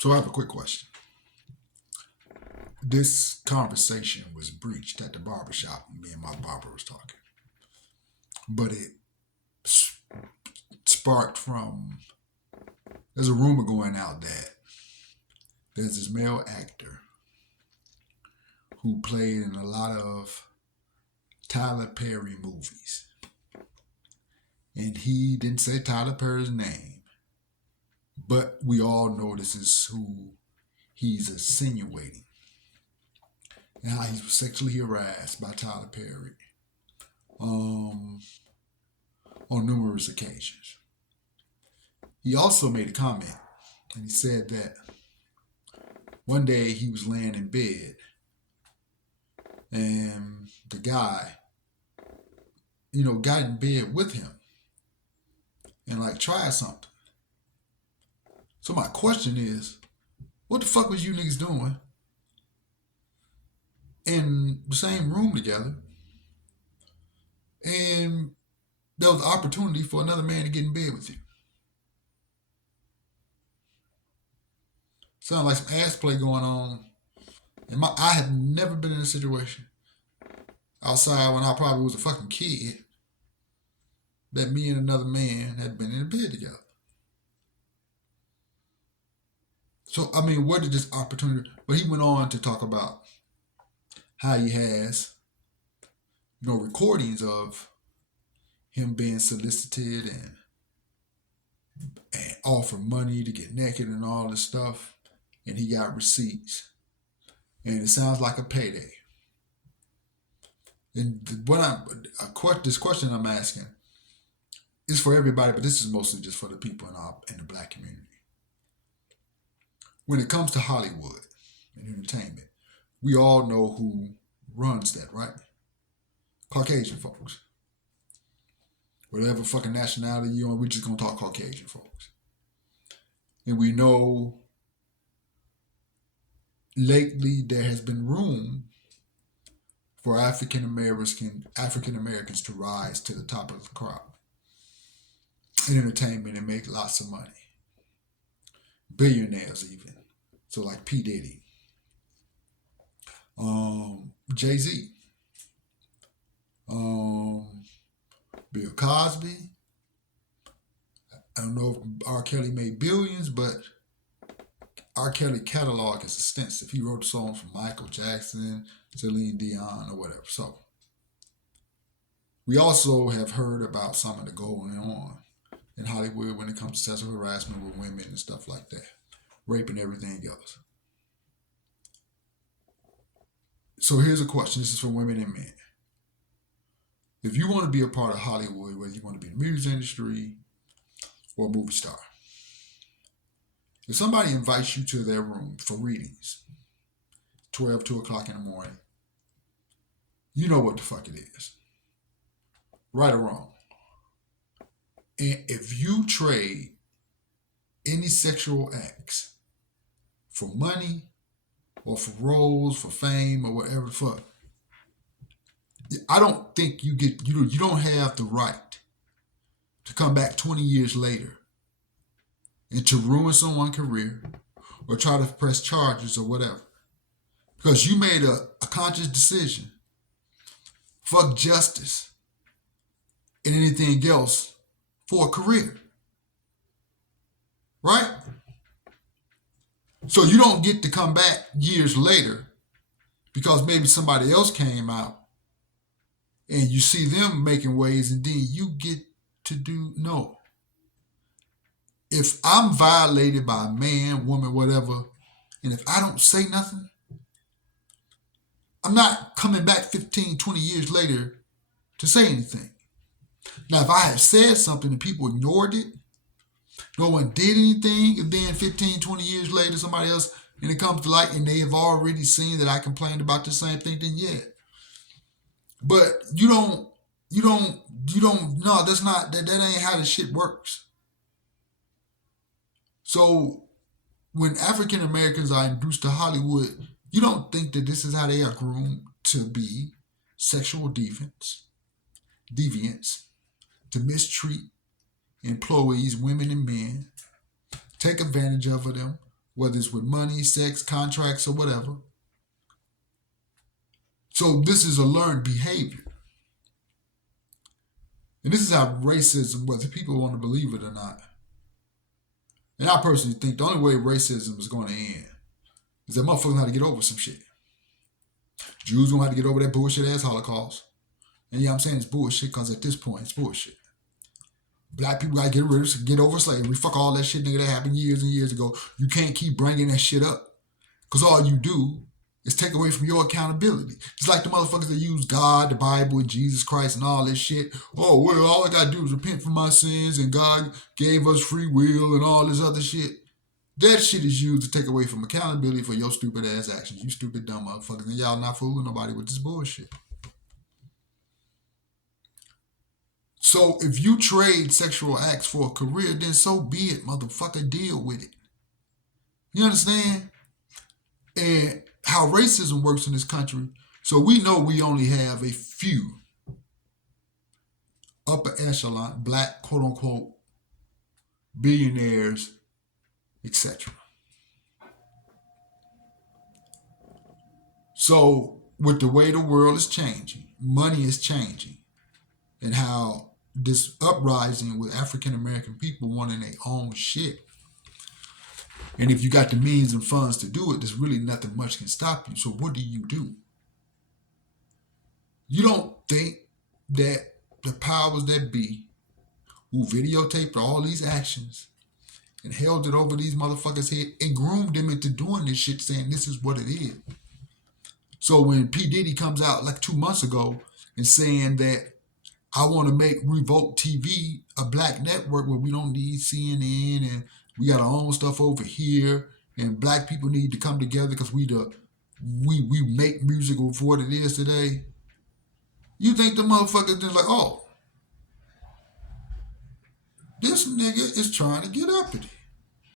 So I have a quick question. This conversation was breached at the barbershop when me and my barber was talking. But it sparked from there's a rumor going out that there's this male actor who played in a lot of Tyler Perry movies. And he didn't say Tyler Perry's name, but we all know this is who he's insinuating and how he was sexually harassed by Tyler Perry um, on numerous occasions. He also made a comment, and he said that one day he was laying in bed, and the guy, got in bed with him and like tried something. So my question is, what the fuck was you niggas doing in the same room together? And there was an opportunity for another man to get in bed with you. Sound like some ass play going on. And I have never been in a situation outside when I probably was a fucking kid that me and another man had been in bed together. So I mean, where did this opportunity? But he went on to talk about how he has, recordings of him being solicited and offer money to get naked and all this stuff, and he got receipts, and it sounds like a payday. And this question I'm asking is for everybody, but this is mostly just for the people in the black community. When it comes to Hollywood and entertainment, we all know who runs that, right? Caucasian folks. Whatever fucking nationality you're on, we're just gonna talk Caucasian folks. And we know lately there has been room for African Americans to rise to the top of the crop in entertainment and make lots of money. Billionaires even. So like P. Diddy, Jay-Z, Bill Cosby. I don't know if R. Kelly made billions, but R. Kelly catalog is extensive. He wrote songs for Michael Jackson, Celine Dion, or whatever. So we also have heard about some of the going on in Hollywood when it comes to sexual harassment with women and stuff like that, rape and everything else. So here's a question. This is for women and men. If you want to be a part of Hollywood, whether you want to be in the music industry or a movie star, if somebody invites you to their room for readings, 2 o'clock in the morning, you know what the fuck it is. Right or wrong. And if you trade any sexual acts for money or for roles, for fame, or whatever the fuck, I don't think you don't have the right to come back 20 years later and to ruin someone's career or try to press charges or whatever. Because you made a conscious decision. Fuck justice and anything else for a career. Right? So you don't get to come back years later because maybe somebody else came out and you see them making waves and then you get to do no. If I'm violated by a man, woman, whatever, and if I don't say nothing, I'm not coming back 15, 20 years later to say anything. Now, if I have said something and people ignored it, no one did anything, and then 15, 20 years later, somebody else, and it comes to light and they have already seen that I complained about the same thing, then yeah. But no, that's not, that ain't how the shit works. So when African Americans are introduced to Hollywood, you don't think that this is how they are groomed to be sexual deviants, to mistreat employees, women and men, take advantage of them, whether it's with money, sex, contracts, or whatever. So this is a learned behavior. And this is how racism, whether people want to believe it or not. And I personally think the only way racism is going to end is that motherfuckers know how to get over some shit. Jews gonna have to get over that bullshit ass Holocaust. And I'm saying it's bullshit because at this point it's bullshit. Black people gotta get over slavery. Fuck all that shit, nigga, that happened years and years ago. You can't keep bringing that shit up. Because all you do is take away from your accountability. It's like the motherfuckers that use God, the Bible, and Jesus Christ and all this shit. Oh, well, all I gotta do is repent for my sins and God gave us free will and all this other shit. That shit is used to take away from accountability for your stupid ass actions. You stupid dumb motherfuckers. And y'all not fooling nobody with this bullshit. So if you trade sexual acts for a career, then so be it, motherfucker. Deal with it. You understand? And how racism works in this country. So we know we only have a few upper echelon, black, quote unquote, billionaires, etc. So with the way the world is changing, money is changing, and how this uprising with African American people wanting their own shit. And if you got the means and funds to do it, there's really nothing much can stop you. So what do? You don't think that the powers that be, who videotaped all these actions and held it over these motherfuckers' head and groomed them into doing this shit, saying this is what it is. So when P. Diddy comes out like 2 months ago and saying that I want to make Revolt TV a black network where we don't need CNN and we got our own stuff over here and black people need to come together because we make music for what it is today. You think the motherfuckers just like, oh, this nigga is trying to get uppity.